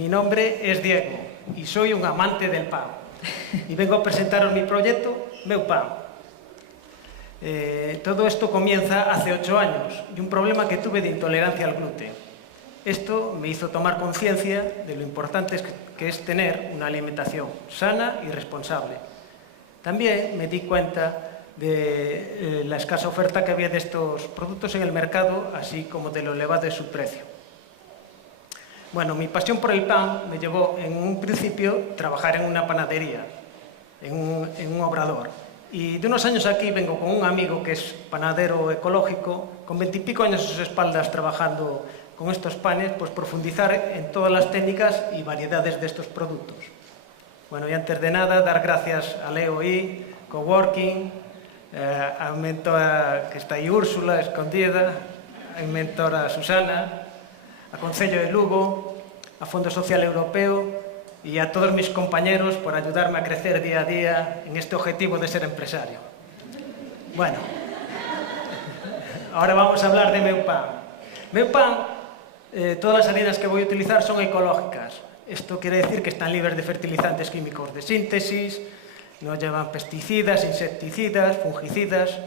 Mi nombre es Diego y soy un amante del pan. Y vengo a presentaros mi proyecto, Meu Pan. Todo esto comienza hace 8 años y un problema que tuve de intolerancia al gluten. Esto me hizo tomar conciencia de lo importante que es tener una alimentación sana y responsable. También me di cuenta de la escasa oferta que había de estos productos en el mercado, así como de lo elevado de su precio. Bueno, mi pasión por el pan me llevó en un principio a trabajar en una panadería, en un obrador. Y de unos años aquí vengo con un amigo que es panadero ecológico, con 20 y pico años a sus espaldas trabajando con estos panes, pues profundizar en todas las técnicas y variedades de estos productos. Bueno, y antes de nada, dar gracias a Leo I, Coworking, a mi mentora que está aí, Úrsula, escondida, a mi mentora Susana, a Concello de Lugo, a Fondo Social Europeo y a todos mis compañeros por ayudarme a crecer día a día en este objetivo de ser empresario. Bueno, ahora vamos a hablar de Meu Pan. Meu Pan, todas las harinas que voy a utilizar son ecológicas. Esto quiere decir que están libres de fertilizantes químicos de síntesis, no llevan pesticidas, insecticidas, fungicidas.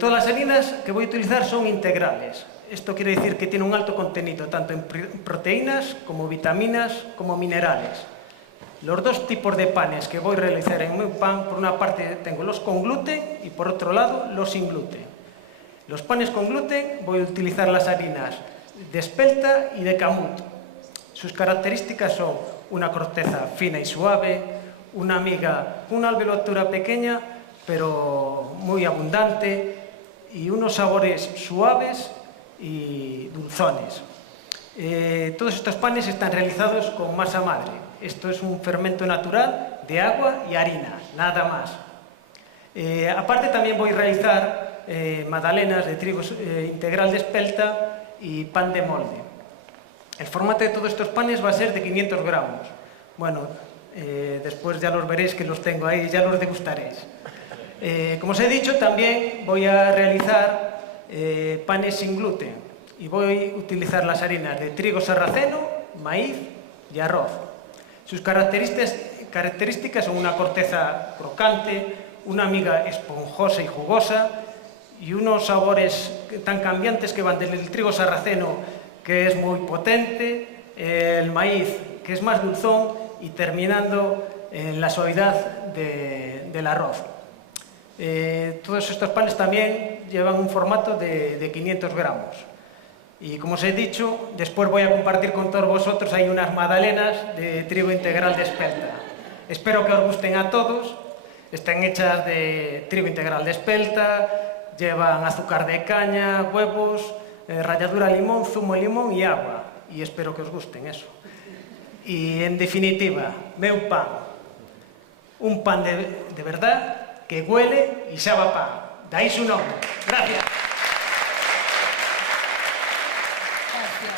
Todas las harinas que voy a utilizar son integrales. Esto quiere decir que tiene un alto contenido tanto en proteínas como vitaminas como minerales. Los dos tipos de panes que voy a realizar en Meu Pan, por una parte tengo los con gluten y por otro lado los sin gluten. Los panes con gluten voy a utilizar las harinas de espelta y de camut. Sus características son una corteza fina y suave, una miga con una alveolatura pequeña pero muy abundante y unos sabores suaves y dulzones. Todos estos panes están realizados con masa madre. Esto es un fermento natural de agua y harina, nada más. Aparte también voy a realizar magdalenas de trigo integral de espelta y pan de molde. El formato de todos estos panes va a ser de 500 gramos. Bueno, después ya los veréis que los tengo ahí, ya los degustaréis. Como os he dicho, también voy a realizar panes sin gluten y voy a utilizar las harinas de trigo sarraceno, maíz y arroz. Sus características son una corteza crocante, una miga esponjosa y jugosa y unos sabores tan cambiantes que van desde el trigo sarraceno, que es muy potente, el maíz, que es más dulzón, y terminando en la suavidad del arroz. Todos estos panes también llevan un formato de 500 gramos. Y como os he dicho, después voy a compartir con todos vosotros hay unas magdalenas de trigo integral de espelta. Espero que os gusten a todos. Están hechas de trigo integral de espelta, llevan azúcar de caña, huevos, ralladura de limón, zumo de limón y agua. Y espero que os gusten eso. Y en definitiva, Meu Pan. Un pan de verdad que huele y sabe a pan. De ahí su nombre. Gracias. Gracias.